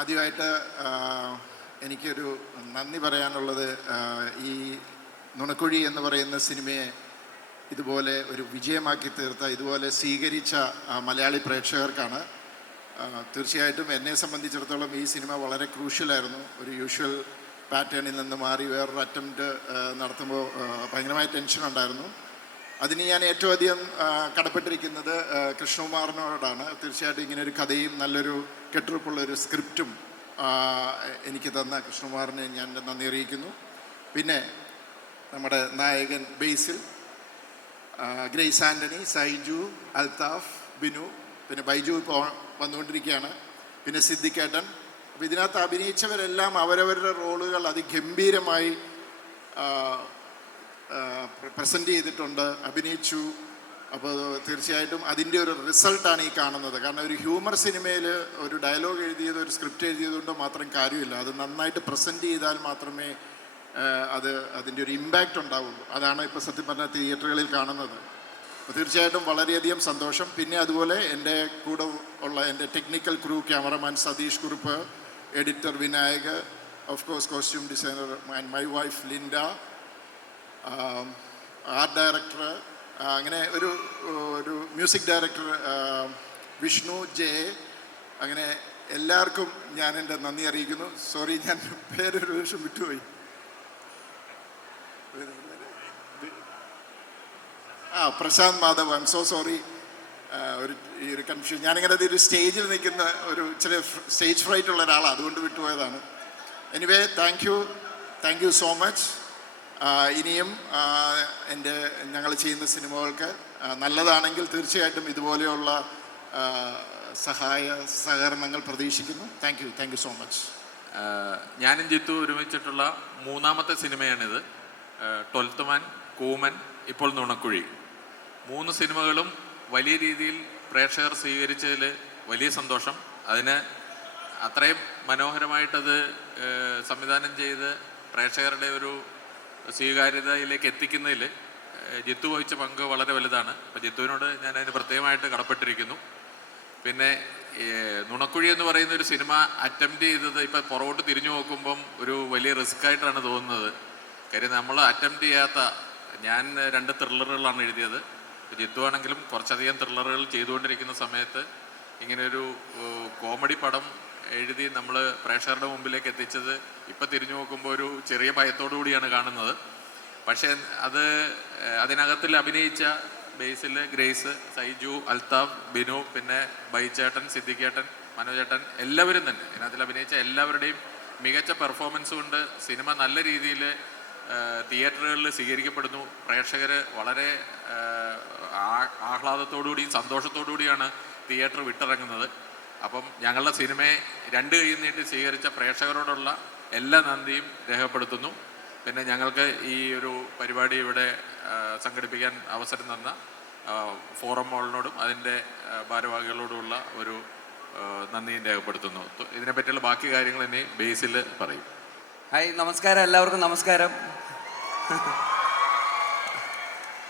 ആദ്യമായിട്ട് എനിക്കൊരു നന്ദി പറയാനുള്ളത് ഈ നുണക്കുഴി എന്ന് പറയുന്ന സിനിമയെ ഇതുപോലെ ഒരു വിജയമാക്കി തീർത്ത, ഇതുപോലെ സ്വീകരിച്ച മലയാളി പ്രേക്ഷകർക്കാണ്. തീർച്ചയായിട്ടും എന്നെ സംബന്ധിച്ചിടത്തോളം ഈ സിനിമ വളരെ ക്രൂഷ്യലായിരുന്നു. ഒരു യൂഷ്വൽ പാറ്റേണിൽ നിന്ന് മാറി വേറൊരു അറ്റംപ്റ്റ് നടത്തുമ്പോൾ ഭയങ്കരമായ ടെൻഷനുണ്ടായിരുന്നു. അതിന് ഞാൻ ഏറ്റവും അധികം കടപ്പെട്ടിരിക്കുന്നത് കൃഷ്ണകുമാറിനോടാണ്. തീർച്ചയായിട്ടും ഇങ്ങനെ ഒരു കഥയും നല്ലൊരു കെട്ടുറപ്പുള്ളൊരു സ്ക്രിപ്റ്റും എനിക്ക് തന്ന കൃഷ്ണകുമാറിനെ ഞാൻ നന്ദി അറിയിക്കുന്നു. പിന്നെ നമ്മുടെ നായകൻ ബേസിൽ, ഗ്രേസ് ആൻ്റണി, സൈജു, അൽത്താഫ്, ബിനു, പിന്നെ ബൈജു ഇപ്പോൾ വന്നുകൊണ്ടിരിക്കുകയാണ്, പിന്നെ സിദ്ദിഖേട്ടൻ. അപ്പോൾ ഇതിനകത്ത് അഭിനയിച്ചവരെല്ലാം അവരവരുടെ റോളുകൾ അതിഗംഭീരമായി പ്രസൻറ്റ് ചെയ്തിട്ടുണ്ട്, അഭിനയിച്ചു. അപ്പോൾ തീർച്ചയായിട്ടും അതിൻ്റെ ഒരു റിസൾട്ടാണ് ഈ കാണുന്നത്. കാരണം ഒരു ഹ്യൂമർ സിനിമയിൽ ഒരു ഡയലോഗ് എഴുതിയത്, ഒരു സ്ക്രിപ്റ്റ് എഴുതിയതുകൊണ്ട് മാത്രം കാര്യമില്ല. അത് നന്നായിട്ട് പ്രസൻറ്റ് ചെയ്താൽ മാത്രമേ അതിൻ്റെ ഒരു ഇമ്പാക്റ്റ് ഉണ്ടാവുള്ളൂ. അതാണ് ഇപ്പോൾ സത്യം പറഞ്ഞാൽ തിയേറ്ററുകളിൽ കാണുന്നത്. അപ്പോൾ തീർച്ചയായിട്ടും വളരെയധികം സന്തോഷം. പിന്നെ അതുപോലെ എൻ്റെ കൂടെ ഉള്ള എൻ്റെ technical crew, cameraman Satheesh Kurup, editor Vinayak, of course costume designer and my wife Linda, art director, അങ്ങനെ ഒരു മ്യൂസിക് ഡയറക്ടർ വിഷ്ണു ജെ, അങ്ങനെ എല്ലാവർക്കും ഞാൻ എൻ്റെ നന്ദി അറിയിക്കുന്നു. സോറി, ഞാൻ പേരൊരു നിമിഷം വിട്ടുപോയി. Prashanth Madhav, I am so sorry. ഈ ഒരു കൺഫ്യൂഷൻ, ഞാനിങ്ങനെ ഒരു സ്റ്റേജിൽ നിൽക്കുന്ന ഒരു ഇച്ചിരി സ്റ്റേജ് ഫ്രൈറ്റ് ഉള്ള ഒരാളാണ്, അതുകൊണ്ട് വിട്ടുപോയതാണ്. Anyway, thank you so much. ഇനിയും ഞങ്ങൾ ചെയ്യുന്ന സിനിമകൾക്ക് നല്ലതാണെങ്കിൽ തീർച്ചയായിട്ടും ഇതുപോലെയുള്ള സഹകരണങ്ങൾ പ്രതീക്ഷിക്കുന്നു. Thank you so much. ഞാനും ജിത്തു ഒരുമിച്ചിട്ടുള്ള മൂന്നാമത്തെ സിനിമയാണിത്. 12th മാൻ, കൂമൻ, ഇപ്പോൾ നുണക്കുഴി. 3 സിനിമകളും വലിയ രീതിയിൽ പ്രേക്ഷകർ സ്വീകരിച്ചതിൽ വലിയ സന്തോഷം. അതിന് അത്രയും മനോഹരമായിട്ടത് സംവിധാനം ചെയ്ത് പ്രേക്ഷകരുടെ ഒരു സ്വീകാര്യതയിലേക്ക് എത്തിക്കുന്നതിൽ ജിത്തു വഹിച്ച പങ്ക് വളരെ വലുതാണ്. അപ്പോൾ ജിത്തുവിനോട് ഞാൻ അതിന് പ്രത്യേകമായിട്ട് കടപ്പെട്ടിരിക്കുന്നു. പിന്നെ നുണക്കുഴി എന്ന് പറയുന്ന ഒരു സിനിമ അറ്റംപ്റ്റ് ചെയ്തത് ഇപ്പം പുറകോട്ട് തിരിഞ്ഞു നോക്കുമ്പം ഒരു വലിയ റിസ്ക് ആയിട്ടാണ് തോന്നുന്നത്. കാര്യം നമ്മൾ അറ്റംപ്റ്റ് ചെയ്യാത്ത, ഞാൻ 2 ത്രില്ലറുകളാണ് എഴുതിയത്. ജിത്തു ആണെങ്കിലും കുറച്ചധികം ത്രില്ലറുകൾ ചെയ്തുകൊണ്ടിരിക്കുന്ന സമയത്ത് ഇങ്ങനെയൊരു കോമഡി പടം എഴുതി നമ്മൾ പ്രേക്ഷകരുടെ മുമ്പിലേക്ക് എത്തിച്ചത് ഇപ്പം തിരിഞ്ഞു നോക്കുമ്പോൾ ഒരു ചെറിയ ഭയത്തോടു കൂടിയാണ് കാണുന്നത്. പക്ഷേ അതിനകത്തിൽ അഭിനയിച്ച ബേസിൽ, ഗ്രേസ്, സൈജു, അൽത്താഫ്, ബിനു, പിന്നെ ബൈച്ചേട്ടൻ, സിദ്ദിഖേട്ടൻ, മനോജേട്ടൻ, എല്ലാവരും തന്നെ ഇതിനകത്തിൽ അഭിനയിച്ച എല്ലാവരുടെയും മികച്ച പെർഫോമൻസ് കൊണ്ട് സിനിമ നല്ല രീതിയിൽ തിയേറ്ററുകളിൽ സ്വീകരിക്കപ്പെടുന്നു. പ്രേക്ഷകർ വളരെ ആഹ്ലാദത്തോടുകൂടിയും സന്തോഷത്തോടുകൂടിയാണ് തിയേറ്റർ വിട്ടിറങ്ങുന്നത്. അപ്പം ഞങ്ങളുടെ സിനിമയെ 2 കൈ നീട്ടി സ്വീകരിച്ച പ്രേക്ഷകരോടുള്ള എല്ലാ നന്ദിയും രേഖപ്പെടുത്തുന്നു. പിന്നെ ഞങ്ങൾക്ക് ഈ ഒരു പരിപാടി ഇവിടെ സംഘടിപ്പിക്കാൻ അവസരം തന്ന ഫോറം മോളിനോടും അതിൻ്റെ ഭാരവാഹികളോടുമുള്ള ഒരു നന്ദിയും രേഖപ്പെടുത്തുന്നു. ഇതിനെപ്പറ്റിയുള്ള ബാക്കി കാര്യങ്ങൾ ഇനി ബേസിൽ പറയും. ഹായ്, നമസ്കാരം. എല്ലാവർക്കും നമസ്കാരം.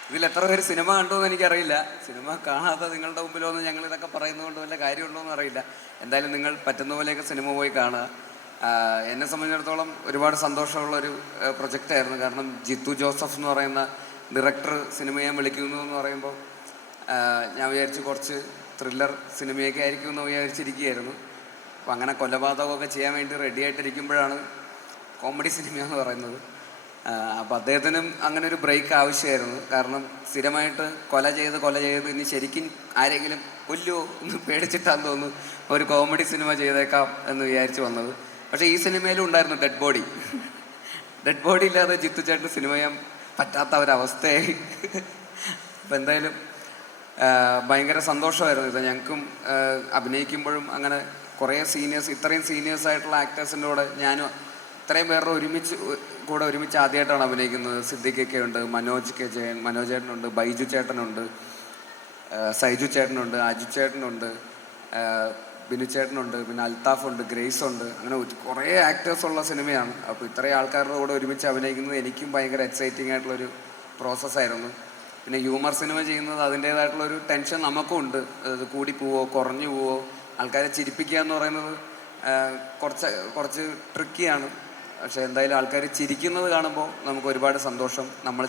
ഇതിൽ എത്ര പേര് സിനിമ കണ്ടു എന്ന് എനിക്കറിയില്ല. സിനിമ കാണാത്ത നിങ്ങളുടെ മുമ്പിലൊന്നും ഞങ്ങൾ ഇതൊക്കെ പറയുന്നതുകൊണ്ട് വല്ല കാര്യമുണ്ടോ എന്ന് അറിയില്ല. എന്തായാലും നിങ്ങൾ പറ്റുന്ന പോലെയൊക്കെ സിനിമ പോയി കാണുക. എന്നെ സംബന്ധിച്ചിടത്തോളം ഒരുപാട് സന്തോഷമുള്ളൊരു പ്രൊജക്റ്റായിരുന്നു. കാരണം ജിത്തു ജോസഫ് എന്ന് പറയുന്ന ഡയറക്ടർ സിനിമയെ വിളിക്കുന്നു എന്ന് പറയുമ്പോൾ ഞാൻ വിചാരിച്ചു കുറച്ച് ത്രില്ലർ സിനിമയൊക്കെ ആയിരിക്കും എന്ന് വിചാരിച്ചിരിക്കുകയായിരുന്നു. അപ്പോൾ അങ്ങനെ കൊലപാതകമൊക്കെ ചെയ്യാൻ വേണ്ടി റെഡി ആയിട്ടിരിക്കുമ്പോഴാണ് കോമഡി സിനിമ എന്ന് പറയുന്നത്. അപ്പോൾ അദ്ദേഹത്തിനും അങ്ങനെ ഒരു ബ്രേക്ക് ആവശ്യമായിരുന്നു. കാരണം സ്ഥിരമായിട്ട് കൊല ചെയ്ത് ഇനി ശരിക്കും ആരെങ്കിലും കൊല്ലുമോ എന്ന് പേടിച്ചിട്ടാന്ന് തോന്നുന്നു ഒരു കോമഡി സിനിമ ചെയ്തേക്കാം എന്ന് വിചാരിച്ച് വന്നത്. പക്ഷേ ഈ സിനിമയിലും ഉണ്ടായിരുന്നു ഡെഡ് ബോഡി ഇല്ലാതെ ജിത്തു ചേട്ടന് സിനിമ ചെയ്യാൻ പറ്റാത്ത ഒരവസ്ഥയായി. അപ്പോൾ എന്തായാലും ഭയങ്കര സന്തോഷമായിരുന്നു ഇത്. ഞങ്ങൾക്കും അഭിനയിക്കുമ്പോഴും അങ്ങനെ കുറേ ഇത്രയും സീനിയേഴ്സായിട്ടുള്ള ആക്ടേഴ്സിൻ്റെ കൂടെ ഞാനും ഇത്രയും പേരുടെ ഒരുമിച്ച് ആദ്യമായിട്ടാണ് അഭിനയിക്കുന്നത്. സിദ്ദിഖൊക്കെ ഉണ്ട്, മനോജേട്ടനുണ്ട്, ബൈജു ചേട്ടനുണ്ട്, സൈജു ചേട്ടനുണ്ട്, അജു ചേട്ടനുണ്ട്, ബിനു ചേട്ടനുണ്ട്, പിന്നെ അൽത്താഫുണ്ട്, ഗ്രേസ് ഉണ്ട്. അങ്ങനെ കുറേ ആക്ടേഴ്സുള്ള സിനിമയാണ്. അപ്പോൾ ഇത്രയും ആൾക്കാരുടെ കൂടെ ഒരുമിച്ച് അഭിനയിക്കുന്നത് എനിക്കും ഭയങ്കര എക്സൈറ്റിംഗ് ആയിട്ടുള്ളൊരു പ്രോസസ്സായിരുന്നു. പിന്നെ ഹ്യൂമർ സിനിമ ചെയ്യുന്നത് അതിൻ്റേതായിട്ടുള്ളൊരു ടെൻഷൻ നമുക്കും ഉണ്ട്. അത് കൂടി പോവോ കുറഞ്ഞു പോവോ, ആൾക്കാരെ ചിരിപ്പിക്കുക എന്ന് പറയുന്നത് കുറച്ച് ട്രിക്കിയാണ്. പക്ഷേ എന്തായാലും ആൾക്കാർ ചിരിക്കുന്നത് കാണുമ്പോൾ നമുക്ക് ഒരുപാട് സന്തോഷം. നമ്മൾ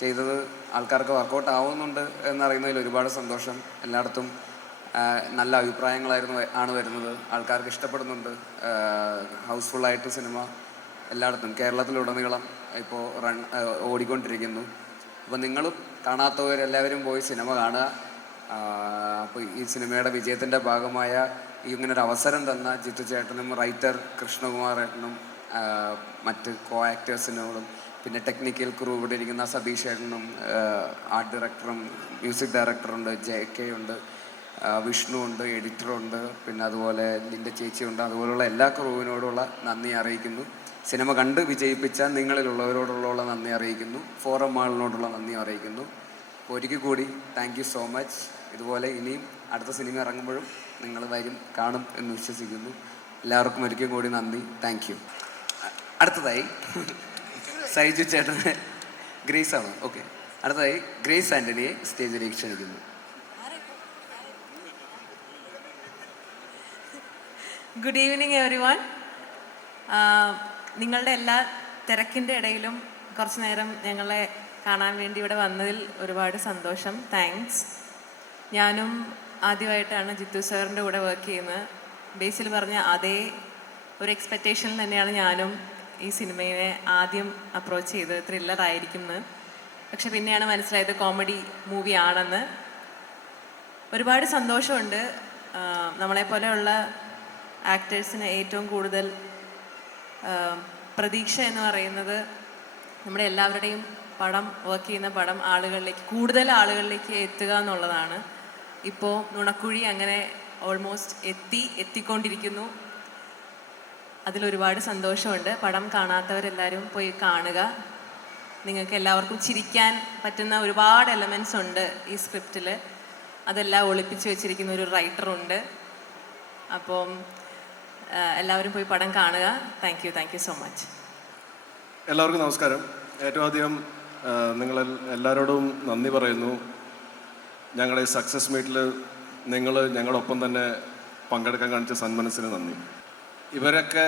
ചെയ്തത് ആൾക്കാർക്ക് വർക്കൗട്ട് ആവുന്നുണ്ട് എന്നറിയുന്നതിൽ ഒരുപാട് സന്തോഷം. എല്ലായിടത്തും നല്ല അഭിപ്രായങ്ങളാണ് വരുന്നത്. ആൾക്കാർക്ക് ഇഷ്ടപ്പെടുന്നുണ്ട്. ഹൗസ്ഫുള്ളായിട്ട് സിനിമ എല്ലായിടത്തും കേരളത്തിലുടനീളം ഇപ്പോൾ ഓടിക്കൊണ്ടിരിക്കുന്നു. അപ്പോൾ നിങ്ങളും കാണാത്തവരെല്ലാവരും പോയി സിനിമ കാണുക. അപ്പോൾ ഈ സിനിമയുടെ വിജയത്തിൻ്റെ ഭാഗമായ ഇങ്ങനൊരു അവസരം തന്ന ജിത്തു ചേട്ടനും റൈറ്റർ കൃഷ്ണകുമാർ ഏട്ടനും മറ്റ് കോ ആക്ടേഴ്സിനോടും പിന്നെ ടെക്നിക്കൽ ക്രൂ ഇവിടെ ഇരിക്കുന്ന സതീഷ് ഏട്ടനും ആർട്ട് ഡയറക്ടറും മ്യൂസിക് ഡയറക്ടറുണ്ട്, JK ഉണ്ട്, വിഷ്ണു ഉണ്ട്, എഡിറ്ററുണ്ട്, പിന്നെ അതുപോലെ ലിൻ്റെ ചേച്ചിയുണ്ട്. അതുപോലുള്ള എല്ലാ ക്രൂവിനോടുള്ള നന്ദി അറിയിക്കുന്നു. സിനിമ കണ്ട് വിജയിപ്പിച്ച നിങ്ങളിലുള്ളവരോടുള്ള നന്ദി അറിയിക്കുന്നു. ഫോറം മാളിനോടുള്ള നന്ദി അറിയിക്കുന്നു. ഒരിക്കൽ കൂടി താങ്ക് യു സോ മച്ച്. ഇതുപോലെ ഇനിയും അടുത്ത സിനിമ ഇറങ്ങുമ്പോഴും നിങ്ങൾ വരും, കാണും എന്ന് വിശ്വസിക്കുന്നു. എല്ലാവർക്കും ഒരിക്കൽ കൂടി നന്ദി. Thank you. അടുത്തതായി സൈജു ചേട്ടനെ ഗ്രേസ് ആണ്. ഓക്കെ, അടുത്തതായി ഗ്രേസ് ആൻ്റണിയെ സ്റ്റേജിലേക്ക് ക്ഷണിക്കുന്നു. Good evening every one. നിങ്ങളുടെ എല്ലാ തിരക്കിൻ്റെ ഇടയിലും കുറച്ച് നേരം ഞങ്ങളെ കാണാൻ വേണ്ടി ഇവിടെ വന്നതിൽ ഒരുപാട് സന്തോഷം. താങ്ക്സ്. ഞാനും ആദ്യമായിട്ടാണ് ജിത്തു സാറിൻ്റെ കൂടെ വർക്ക് ചെയ്യുന്നത്. ബേസിൽ പറഞ്ഞ അതേ ഒരു എക്സ്പെക്റ്റേഷനിൽ തന്നെയാണ് ഞാനും ഈ സിനിമയെ ആദ്യം അപ്രോച്ച് ചെയ്തത്. ത്രില്ലറായിരിക്കും എന്ന്. പക്ഷെ പിന്നെയാണ് മനസ്സിലായത് കോമഡി മൂവി ആണെന്ന്. ഒരുപാട് സന്തോഷമുണ്ട്. നമ്മളെപ്പോലെയുള്ള ആക്ടേഴ്സിന് ഏറ്റവും കൂടുതൽ പ്രതീക്ഷ എന്ന് പറയുന്നത് നമ്മുടെ എല്ലാവരുടെയും പടം, വർക്ക് ചെയ്യുന്ന പടം കൂടുതൽ ആളുകളിലേക്ക് എത്തുക എന്നുള്ളതാണ്. ഇപ്പോൾ നുണക്കുഴി അങ്ങനെ ഓൾമോസ്റ്റ് എത്തിക്കൊണ്ടിരിക്കുന്നു. അതിലൊരുപാട് സന്തോഷമുണ്ട്. പടം കാണാത്തവരെല്ലാവരും പോയി കാണുക. നിങ്ങൾക്ക് എല്ലാവർക്കും ചിരിക്കാൻ പറ്റുന്ന ഒരുപാട് എലമെൻറ്റ്സ് ഉണ്ട് ഈ സ്ക്രിപ്റ്റിൽ. അതെല്ലാം ഒളിപ്പിച്ച് വെച്ചിരിക്കുന്ന ഒരു റൈറ്ററുണ്ട്. അപ്പം എല്ലാവരും പോയി പടം കാണുക. Thank you so much. എല്ലാവർക്കും നമസ്കാരം. ഏറ്റവും ആദ്യം നിങ്ങൾ എല്ലാവരോടും നന്ദി പറയുന്നു. ഞങ്ങളുടെ ഈ സക്സസ് മീറ്റിൽ നിങ്ങൾ ഞങ്ങളൊപ്പം തന്നെ പങ്കെടുക്കാൻ കാണിച്ച സന്മനസ്സിന് നന്ദി. ഇവരൊക്കെ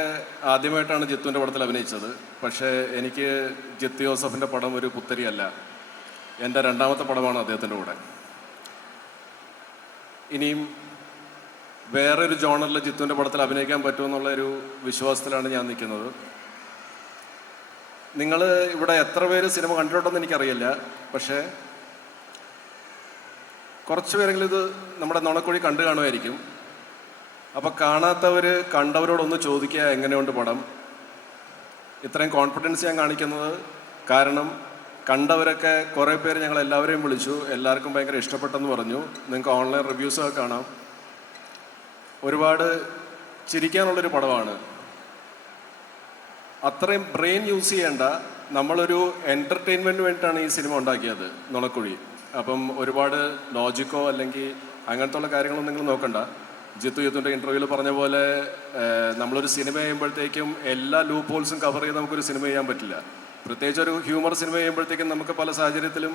ആദ്യമായിട്ടാണ് ജിത്തുവിൻ്റെ പടത്തിൽ അഭിനയിച്ചത്. പക്ഷേ എനിക്ക് ജിത്തു ജോസഫിൻ്റെ പടം ഒരു പുത്തരിയല്ല. എൻ്റെ രണ്ടാമത്തെ പടമാണ് അദ്ദേഹത്തിൻ്റെ കൂടെ. ഇനിയും വേറൊരു ജോണറിൽ ജിത്തുവിൻ്റെ പടത്തിൽ അഭിനയിക്കാൻ പറ്റുമെന്നുള്ള ഒരു വിശ്വാസത്തിലാണ് ഞാൻ നിൽക്കുന്നത്. നിങ്ങൾ ഇവിടെ എത്ര പേര് സിനിമ കണ്ടിട്ടുണ്ടെന്ന് എനിക്കറിയില്ല. പക്ഷേ കുറച്ച് പേരെങ്കിലും ഇത് നമ്മുടെ നുണക്കുഴി കണ്ടു കാണുമായിരിക്കും. അപ്പോൾ കാണാത്തവർ കണ്ടവരോടൊന്ന് ചോദിക്കുക എങ്ങനെയുണ്ട് പടം. ഇത്രയും കോൺഫിഡൻസ് ഞാൻ കാണിക്കുന്നത് കാരണം കണ്ടവരൊക്കെ കുറേ പേര് ഞങ്ങൾ എല്ലാവരെയും വിളിച്ചു. എല്ലാവർക്കും ഭയങ്കര ഇഷ്ടപ്പെട്ടെന്ന് പറഞ്ഞു. നിങ്ങൾക്ക് ഓൺലൈൻ റിവ്യൂസൊക്കെ കാണാം. ഒരുപാട് ചിരിക്കാനുള്ളൊരു പടമാണ്. അത്രയും ബ്രെയിൻ യൂസ് ചെയ്യേണ്ട, നമ്മളൊരു എൻ്റർടൈൻമെൻറ്റിന് വേണ്ടിയിട്ടാണ് ഈ സിനിമ ഉണ്ടാക്കിയത് നുണക്കുഴി. അപ്പം ഒരുപാട് ലോജിക്കോ അല്ലെങ്കിൽ അങ്ങനത്തെ ഉള്ള കാര്യങ്ങളൊന്നും നിങ്ങൾ നോക്കണ്ട. ജിത്തുവിൻ്റെ ഇൻ്റർവ്യൂവിൽ പറഞ്ഞ പോലെ നമ്മളൊരു സിനിമ ചെയ്യുമ്പോഴത്തേക്കും എല്ലാ ലൂപ്പ് ഹോൾസും കവർ ചെയ്ത് നമുക്കൊരു സിനിമ ചെയ്യാൻ പറ്റില്ല. പ്രത്യേകിച്ച് ഒരു ഹ്യൂമർ സിനിമ ചെയ്യുമ്പോഴത്തേക്കും നമുക്ക് പല സാഹചര്യത്തിലും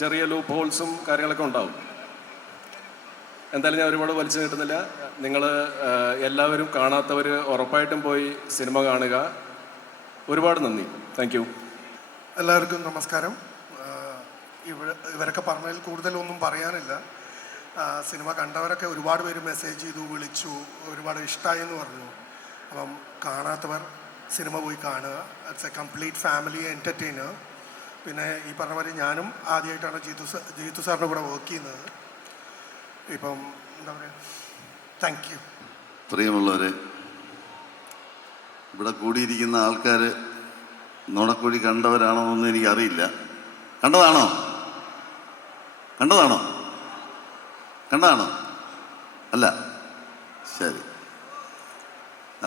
ചെറിയ ലൂപ്പ് ഹോൾസും കാര്യങ്ങളൊക്കെ ഉണ്ടാവും. എന്തായാലും ഞാൻ ഒരുപാട് വലിച്ചു നീട്ടുന്നില്ല. നിങ്ങൾ എല്ലാവരും കാണാത്തവർ ഉറപ്പായിട്ടും പോയി സിനിമ കാണുക. ഒരുപാട് നന്ദി. Thank you. എല്ലാവർക്കും നമസ്കാരം. ഇവരൊക്കെ പറഞ്ഞതിൽ കൂടുതലൊന്നും പറയാനില്ല. സിനിമ കണ്ടവരൊക്കെ ഒരുപാട് പേര് മെസ്സേജ് ചെയ്തു, വിളിച്ചു, ഒരുപാട് ഇഷ്ടമായി എന്ന് പറഞ്ഞു. അപ്പം കാണാത്തവർ സിനിമ പോയി കാണുക. It's A complete family entertainer. പിന്നെ ഈ പറഞ്ഞ പോലെ ഞാനും ആദ്യമായിട്ടാണ് ജിത്തു സാറിൻ്റെ കൂടെ വർക്ക് ചെയ്യുന്നത്. ഇപ്പം എന്താ പറയുക, താങ്ക് യു. പ്രിയമുള്ളവരെ, ഇവിടെ കൂടിയിരിക്കുന്ന ആൾക്കാർ നുണക്കുഴി കണ്ടവരാണോ എന്നൊന്നും എനിക്കറിയില്ല. കണ്ടതാണോ? അല്ല, ശരി.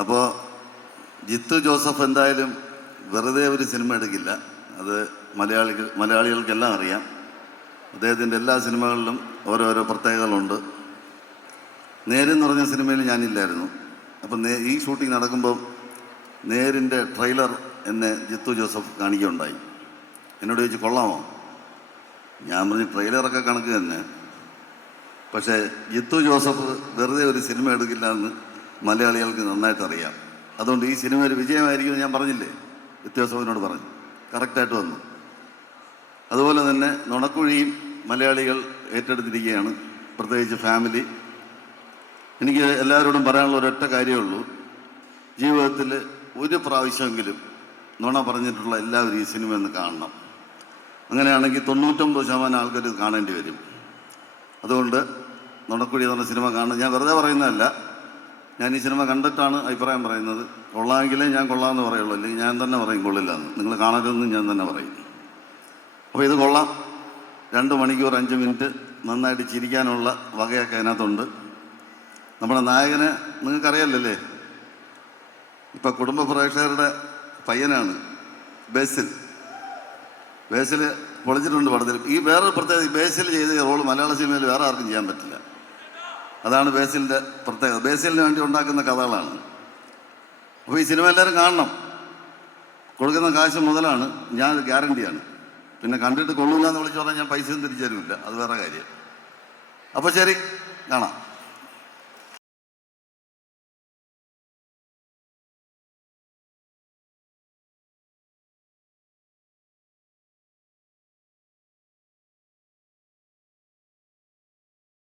അപ്പോൾ ജിത്തു ജോസഫ് എന്തായാലും വെറുതെ ഒരു സിനിമ എടുക്കില്ല. അത് മലയാളികൾക്കെല്ലാം അറിയാം. അദ്ദേഹത്തിൻ്റെ എല്ലാ സിനിമകളിലും ഓരോരോ പ്രത്യേകതകളുണ്ട്. നേരെന്ന് പറഞ്ഞ സിനിമയിൽ ഞാനില്ലായിരുന്നു. അപ്പം ഈ ഷൂട്ടിംഗ് നടക്കുമ്പോൾ നേരിൻ്റെ ട്രെയിലർ എന്നെ ജിത്തു ജോസഫ് കാണിക്കുകയുണ്ടായി. എന്നോട് ചോദിച്ചു കൊള്ളാമോ? ഞാൻ പറഞ്ഞു ട്രെയിലറൊക്കെ കണക്ക് തന്നെ, പക്ഷേ ജിത്തു ജോസഫ് വെറുതെ ഒരു സിനിമ എടുക്കില്ല എന്ന് മലയാളികൾക്ക് നന്നായിട്ട് അറിയാം. അതുകൊണ്ട് ഈ സിനിമ ഒരു വിജയമായിരിക്കുമെന്ന് ഞാൻ പറഞ്ഞില്ലേ, വ്യത്യാസവനോട് പറഞ്ഞു, കറക്റ്റായിട്ട് വന്നു. അതുപോലെ തന്നെ നുണക്കുഴിയും മലയാളികൾ ഏറ്റെടുത്തിരിക്കുകയാണ്, പ്രത്യേകിച്ച് ഫാമിലി. എനിക്ക് എല്ലാവരോടും പറയാനുള്ള ഒരൊറ്റ കാര്യമേ ഉള്ളൂ, ജീവിതത്തിൽ ഒരു പ്രാവശ്യമെങ്കിലും നുണ പറഞ്ഞിട്ടുള്ള എല്ലാവരും ഈ സിനിമ ഒന്ന് കാണണം. അങ്ങനെയാണെങ്കിൽ 99% ആൾക്കാർ ഇത് കാണേണ്ടി വരും. അതുകൊണ്ട് നുണക്കുഴി എന്ന് പറഞ്ഞ സിനിമ കാണണം. ഞാൻ വെറുതെ പറയുന്നതല്ല, ഞാൻ ഈ സിനിമ കണ്ടിട്ടാണ് അഭിപ്രായം പറയുന്നത്. കൊള്ളാമെങ്കിലേ ഞാൻ കൊള്ളാമെന്ന് പറയുള്ളൂ, അല്ലെങ്കിൽ ഞാൻ തന്നെ പറയും കൊള്ളില്ലാന്ന്. നിങ്ങൾ കാണരുതെന്ന് ഞാൻ തന്നെ പറയും. അപ്പോൾ ഇത് കൊള്ളാം. 2 മണിക്കൂർ 5 മിനിറ്റ് നന്നായിട്ട് ചിരിക്കാനുള്ള വകയൊക്കെ അതിനകത്തുണ്ട്. നമ്മുടെ നായകനെ നിങ്ങൾക്കറിയാമല്ലേ, ഇപ്പം കുടുംബ പ്രേക്ഷകരുടെ പയ്യനാണ് ബേസിൽ. ബേസിൽ പൊളിച്ചിട്ടുണ്ട് പടത്തിൽ. ഈ വേറൊരു പ്രത്യേകത, ഈ ബേസിൽ ചെയ്ത റോൾ മലയാള സിനിമയിൽ വേറെ ആർക്കും ചെയ്യാൻ പറ്റില്ല. അതാണ് ബേസിലിൻ്റെ പ്രത്യേകത. ബേസിലിന് വേണ്ടി ഉണ്ടാക്കുന്ന കഥകളാണ്. അപ്പോൾ ഈ സിനിമ എല്ലാവരും കാണണം. കൊടുക്കുന്ന കാശ് മുതലാണ്, ഞാൻ ഗ്യാരണ്ടിയാണ്. പിന്നെ കണ്ടിട്ട് കൊള്ളൂല എന്ന് വിളിച്ചു പറഞ്ഞാൽ ഞാൻ പൈസയും തിരിച്ചു തരില്ല, അത് വേറെ കാര്യം. അപ്പോൾ ശരി, കാണാം.